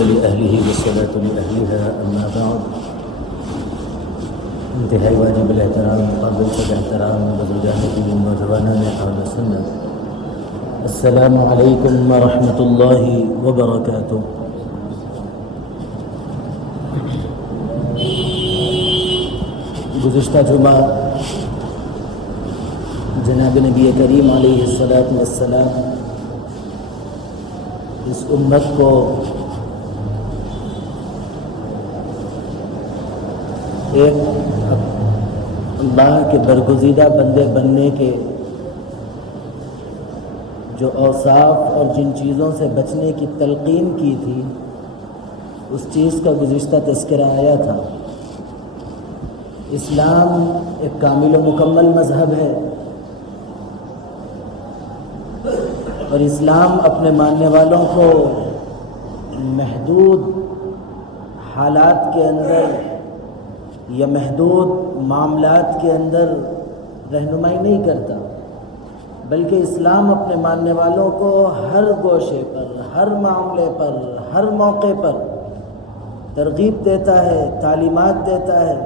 لأهله والصلاة لأهلها أما بعد انتہائی واجب الاحترام قابل صد احترام بزرگان دین نوجوانان اہل سنت السلام علیکم ورحمۃ اللہ وبرکاتہ۔ گزشتہ جمعہ جناب نبی کریم علیہ الصلاۃ والسلام اس امت کو ایک اللہ کے برگزیدہ بندے بننے کے جو اوصاف اور جن چیزوں سے بچنے کی تلقین کی تھی اس چیز کا گزشتہ تذکرہ آیا تھا۔ اسلام ایک کامل و مکمل مذہب ہے اور اسلام اپنے ماننے والوں کو محدود حالات کے اندر یا محدود معاملات کے اندر رہنمائی نہیں کرتا، بلکہ اسلام اپنے ماننے والوں کو ہر گوشے پر، ہر معاملے پر، ہر موقع پر ترغیب دیتا ہے، تعلیمات دیتا ہے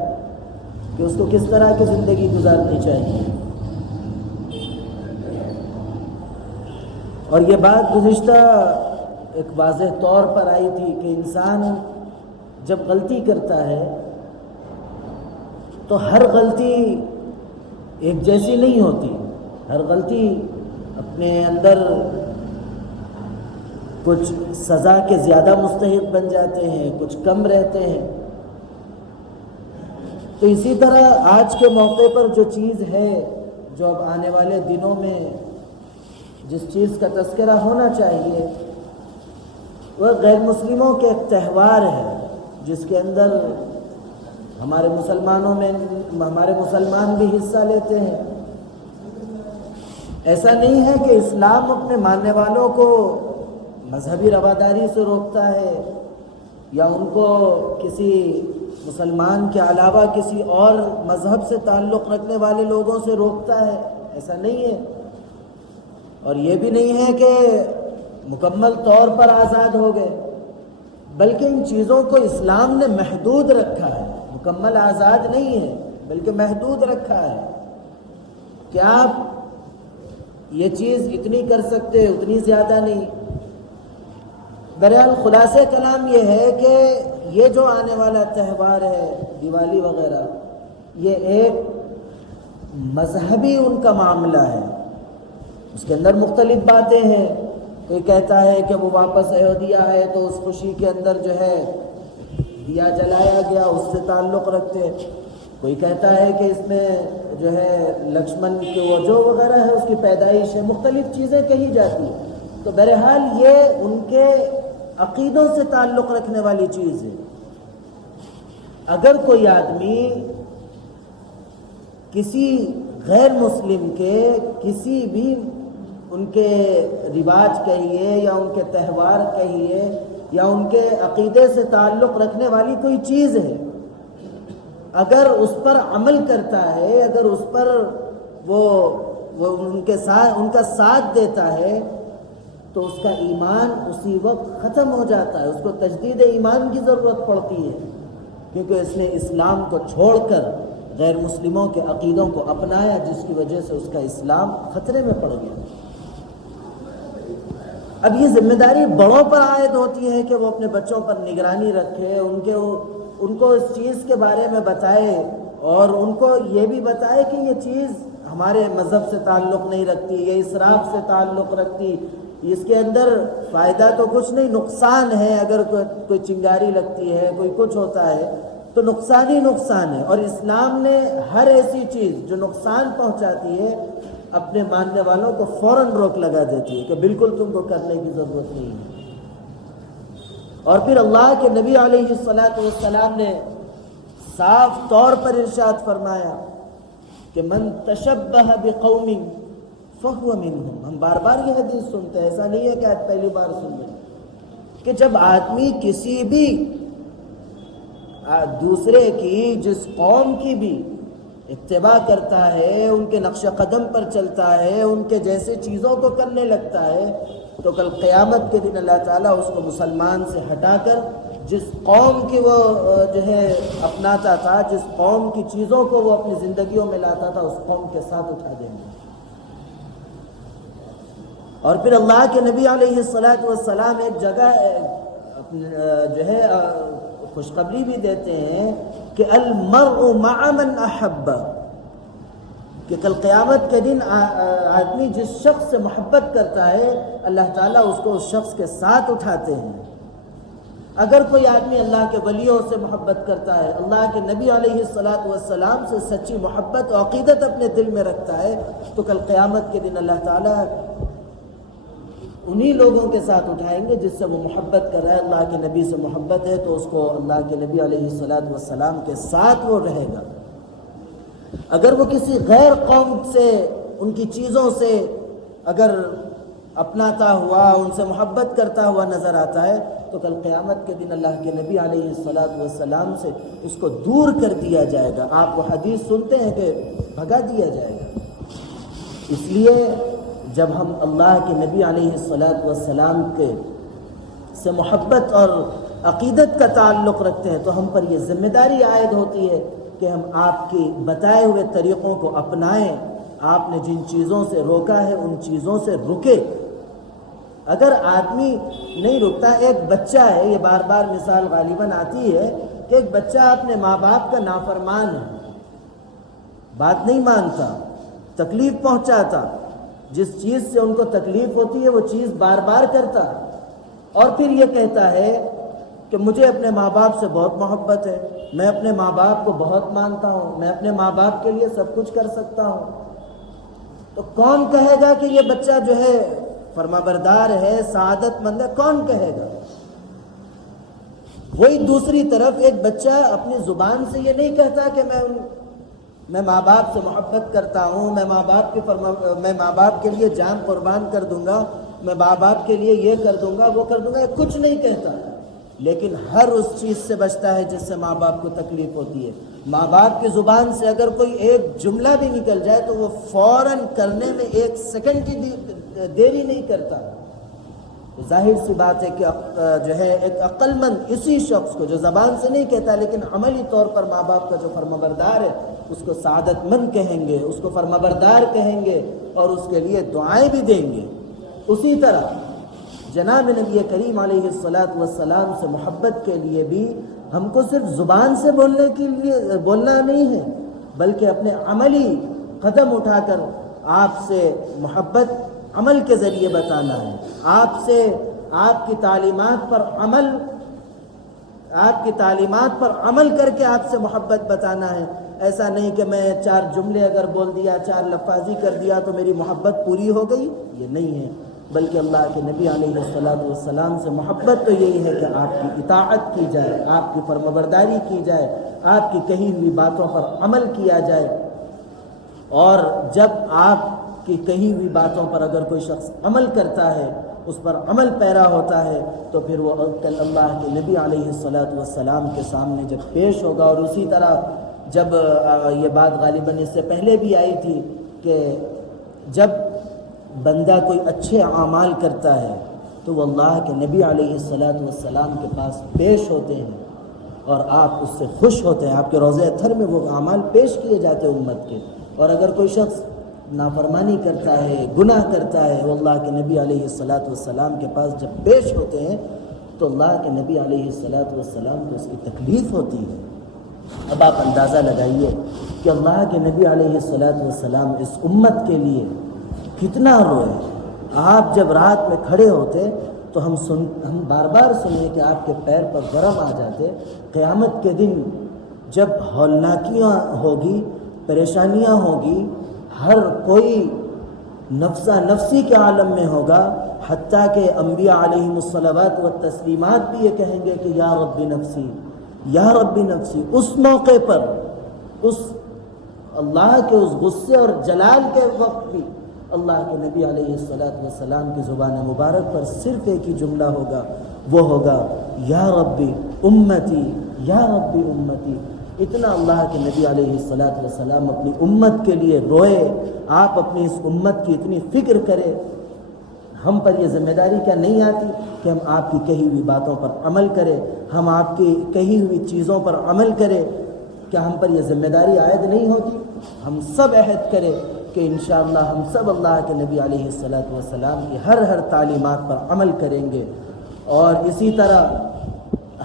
کہ اس کو کس طرح کی زندگی گزارنی چاہیے۔ اور یہ بات گزشتہ ایک واضح طور پر آئی تھی کہ انسان جب غلطی کرتا ہے تو ہر غلطی ایک جیسی نہیں ہوتی، ہر غلطی اپنے اندر کچھ سزا کے زیادہ مستحق بن جاتے ہیں، کچھ کم رہتے ہیں۔ تو اسی طرح آج کے موقع پر جو چیز ہے، جو اب آنے والے دنوں میں جس چیز کا تذکرہ ہونا چاہیے، وہ غیر مسلموں کے ایک تہوار ہے جس کے اندر ہمارے مسلمان بھی حصہ لیتے ہیں۔ ایسا نہیں ہے کہ اسلام اپنے ماننے والوں کو مذہبی رواداری سے روکتا ہے یا ان کو کسی مسلمان کے علاوہ کسی اور مذہب سے تعلق رکھنے والے لوگوں سے روکتا ہے، ایسا نہیں ہے۔ اور یہ بھی نہیں ہے کہ مکمل طور پر آزاد ہو گئے، بلکہ ان چیزوں کو اسلام نے محدود رکھا ہے، مکمل آزاد نہیں ہے بلکہ محدود رکھا ہے کہ آپ یہ چیز اتنی کر سکتے، اتنی زیادہ نہیں۔ بہرحال خلاصہ کلام یہ ہے کہ یہ جو آنے والا تہوار ہے دیوالی وغیرہ، یہ ایک مذہبی ان کا معاملہ ہے، اس کے اندر مختلف باتیں ہیں۔ کوئی کہتا ہے کہ وہ واپس ایودھیا ہے تو اس خوشی کے اندر جو ہے دیا جلایا گیا، اس سے تعلق رکھتے۔ کوئی کہتا ہے کہ اس میں جو ہے لکشمن کے وہ جو وغیرہ ہے اس کی پیدائش ہے، مختلف چیزیں کہی جاتی ہیں۔ تو بہرحال یہ ان کے عقیدوں سے تعلق رکھنے والی چیز ہے۔ اگر کوئی آدمی کسی غیر مسلم کے کسی بھی ان کے رواج کہیے یا ان کے تہوار کہیے یا ان کے عقیدے سے تعلق رکھنے والی کوئی چیز ہے، اگر اس پر عمل کرتا ہے، اگر اس پر وہ ان کا ساتھ دیتا ہے تو اس کا ایمان اسی وقت ختم ہو جاتا ہے، اس کو تجدید ایمان کی ضرورت پڑتی ہے، کیونکہ اس نے اسلام کو چھوڑ کر غیر مسلموں کے عقیدوں کو اپنایا، جس کی وجہ سے اس کا اسلام خطرے میں پڑ گیا۔ اب یہ ذمہ داری بڑوں پر عائد ہوتی ہے کہ وہ اپنے بچوں پر نگرانی رکھے، ان کو اس چیز کے بارے میں بتائے اور ان کو یہ بھی بتائے کہ یہ چیز ہمارے مذہب سے تعلق نہیں رکھتی، یہ اسراف سے تعلق رکھتی، اس کے اندر فائدہ تو کچھ نہیں، نقصان ہے۔ اگر کوئی چنگاری لگتی ہے، کوئی کچھ ہوتا ہے تو نقصان ہی نقصان ہے، اور اسلام نے ہر ایسی چیز جو نقصان پہنچاتی ہے اپنے ماننے والوں کو فوراً روک لگا دیتی ہے کہ بالکل تم کو کرنے کی ضرورت نہیں ہے۔ اور پھر اللہ کے نبی علیہ الصلاۃ والسلام نے صاف طور پر ارشاد فرمایا کہ من تشبہ بقوم فہو منہم۔ ہم بار بار یہ حدیث سنتے ہیں، ایسا نہیں ہے کہ آج پہلی بار سن رہے ہیں، کہ جب آدمی کسی بھی دوسرے کی جس قوم کی بھی اتباع کرتا ہے، ان کے نقش قدم پر چلتا ہے، ان کے جیسے چیزوں کو کرنے لگتا ہے، تو کل قیامت کے دن اللہ تعالیٰ اس کو مسلمان سے ہٹا کر جس قوم کی وہ جو ہے اپناتا تھا، جس قوم کی چیزوں کو وہ اپنی زندگیوں میں لاتا تھا، اس قوم کے ساتھ اٹھا دیں گے۔ اور پھر اللہ کے نبی علیہ السلام ایک جگہ جو ہے خوشخبری بھی دیتے ہیں کہ المرء مع من احب، کہ کل قیامت کے دن آدمی جس شخص سے محبت کرتا ہے اللہ تعالیٰ اس کو اس شخص کے ساتھ اٹھاتے ہیں۔ اگر کوئی آدمی اللہ کے ولیوں سے محبت کرتا ہے، اللہ کے نبی علیہ السلام سے سچی محبت و عقیدت اپنے دل میں رکھتا ہے، تو کل قیامت کے دن اللہ تعالیٰ انہی لوگوں کے ساتھ اٹھائیں گے جس سے وہ محبت کر رہا ہے۔ اللہ کے نبی سے محبت ہے تو اس کو اللہ کے نبی علیہ السلام کے ساتھ وہ رہے گا۔ اگر وہ کسی غیر قوم سے، ان کی چیزوں سے اگر اپناتا ہوا، ان سے محبت کرتا ہوا نظر آتا ہے تو کل قیامت کے دن اللہ کے نبی علیہ السلام سے اس کو دور کر دیا جائے گا۔ آپ وہ حدیث سنتے ہیں کہ بھگا دیا جائے گا۔ اس لیے جب ہم اللہ کے نبی علیہ السلام کے سے محبت اور عقیدت کا تعلق رکھتے ہیں تو ہم پر یہ ذمہ داری عائد ہوتی ہے کہ ہم آپ کی بتائے ہوئے طریقوں کو اپنائیں۔ آپ نے جن چیزوں سے روکا ہے ان چیزوں سے رکے۔ اگر آدمی نہیں رکتا، ایک بچہ ہے، یہ بار بار مثال غالباً آتی ہے کہ ایک بچہ اپنے ماں باپ کا نافرمان ہے، بات نہیں مانتا، تکلیف پہنچاتا، جس چیز سے ان کو تکلیف ہوتی ہے وہ چیز بار بار کرتا، اور پھر یہ کہتا ہے کہ مجھے اپنے ماں باپ سے بہت محبت ہے، میں اپنے ماں باپ کو بہت مانتا ہوں، میں اپنے ماں باپ کے لیے سب کچھ کر سکتا ہوں، تو کون کہے گا کہ یہ بچہ جو ہے فرمانبردار ہے، سعادت مند ہے؟ کون کہے گا؟ وہی دوسری طرف ایک بچہ اپنی زبان سے یہ نہیں کہتا کہ میں ماں باپ سے محبت کرتا ہوں، میں ماں باپ کے لیے جان قربان کر دوں گا، میں ماں باپ کے لیے یہ کر دوں گا وہ کر دوں گا، یہ کچھ نہیں کہتا، لیکن ہر اس چیز سے بچتا ہے جس سے ماں باپ کو تکلیف ہوتی ہے۔ ماں باپ کی زبان سے اگر کوئی ایک جملہ بھی نکل جائے تو وہ فوراً کرنے میں ایک سیکنڈ کی دیری نہیں کرتا۔ ظاہر سی بات ہے کہ جو ہے ایک عقل مند اسی شخص کو جو زبان سے نہیں کہتا لیکن عملی طور پر ماں باپ کا جو فرمانبردار ہے اس کو سعادت مند کہیں گے، اس کو فرمانبردار کہیں گے اور اس کے لیے دعائیں بھی دیں گے۔ اسی طرح جناب نبی کریم علیہ السلام سے محبت کے لیے بھی ہم کو صرف زبان سے بولنا نہیں ہے، بلکہ اپنے عملی قدم اٹھا کر آپ سے محبت عمل کے ذریعے بتانا ہے، آپ کی تعلیمات پر عمل کر کے آپ سے محبت بتانا ہے۔ ایسا نہیں کہ میں 4 جملے اگر بول دیا، 4 لفاظی کر دیا تو میری محبت پوری ہو گئی، یہ نہیں ہے، بلکہ اللہ کے نبی علیہ السلام سے محبت تو یہی ہے کہ آپ کی اطاعت کی جائے، آپ کی فرمانبرداری کی جائے، آپ کی کہی ہوئی باتوں پر عمل کیا جائے، اور جب آپ کی کہی ہوئی باتوں پر اگر کوئی شخص عمل کرتا ہے، اس پر عمل پیرا ہوتا ہے، تو پھر وہ کل اللہ کے نبی علیہ السلام کے سامنے جب پیش ہوگا۔ اور اسی طرح جب یہ بات غالباً اس سے پہلے بھی آئی تھی کہ جب بندہ کوئی اچھے اعمال کرتا ہے تو وہ اللہ کے نبی علیہ السلام کے پاس پیش ہوتے ہیں اور آپ اس سے خوش ہوتے ہیں، آپ کے روضہ اطہر میں وہ اعمال پیش کیے جاتے ہیں امت کے۔ اور اگر کوئی شخص نافرمانی کرتا ہے، گناہ کرتا ہے، وہ اللہ کے نبی علیہ السلام کے پاس جب پیش ہوتے ہیں تو اللہ کے نبی علیہ السلام کو اس کی تکلیف ہوتی ہے۔ اب آپ اندازہ لگائیے کہ اللہ کے نبی علیہ السلام اس امت کے لیے کتنا روئے۔ آپ جب رات میں کھڑے ہوتے تو ہم بار بار سنیں کہ آپ کے پیر پر گرم آ جاتے۔ قیامت کے دن جب ہولناکیاں ہوگی، پریشانیاں ہوگی، ہر کوئی نفسا نفسی کے عالم میں ہوگا، حتیٰ کہ انبیاء علیہم الصلوات والتسلیمات بھی یہ کہیں گے کہ یا رب نفسی، یا رب نفسی۔ اس موقع پر اس اللہ کے اس غصے اور جلال کے وقت بھی اللہ کے نبی علیہ السلام کی زبان مبارک پر صرف ایک ہی جملہ ہوگا، وہ ہوگا یا ربی امتی، یا ربی امتی۔ اتنا اللہ کے نبی علیہ السلام اپنی امت کے لیے روئے۔ آپ اپنی اس امت کی اتنی فکر کرے۔ ہم پر یہ ذمہ داری کیا نہیں آتی کہ ہم آپ کی کہی ہوئی باتوں پر عمل کریں، ہم آپ کی کہی ہوئی چیزوں پر عمل کریں؟ کیا ہم پر یہ ذمہ داری عائد نہیں ہوتی؟ ہم سب عہد کریں کہ انشاءاللہ ہم سب اللہ کے نبی علیہ الصلوۃ والسلام کی ہر تعلیمات پر عمل کریں گے، اور اسی طرح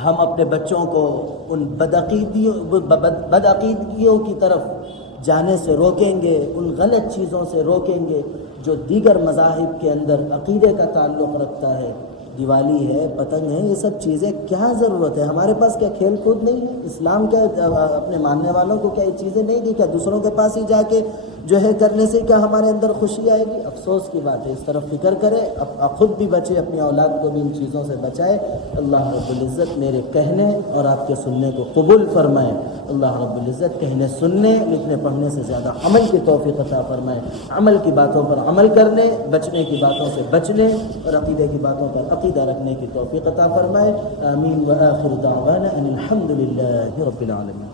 ہم اپنے بچوں کو ان بدعقیدگیوں کی طرف جانے سے روکیں گے، ان غلط چیزوں سے روکیں گے جو دیگر مذاہب کے اندر عقیدے کا تعلق رکھتا ہے۔ دیوالی ہے، پتنگ ہے، یہ سب چیزیں کیا ضرورت ہے؟ ہمارے پاس کیا کھیل کود نہیں ہے؟ اسلام کیا اپنے ماننے والوں کو کیا یہ چیزیں نہیں دی؟ کیا دوسروں کے پاس ہی جا کے جو ہے کرنے سے کیا ہمارے اندر خوشی آئے گی؟ افسوس کی بات ہے۔ اس طرف فکر کرے، خود بھی بچے، اپنی اولاد کو بھی ان چیزوں سے بچائے۔ اللہ رب العزت میرے کہنے اور آپ کے سننے کو قبول فرمائے۔ اللہ رب العزت کہنے، سننے، لکھنے پڑھنے سے زیادہ عمل کی توفیق عطا فرمائے، عمل کی باتوں پر عمل کرنے، بچنے کی باتوں سے بچنے اور عقیدے کی باتوں پر عقیدہ رکھنے کی توفیق عطا فرمائے۔ آمین وآخر دعوانا ان الحمد للہ رب العالمین۔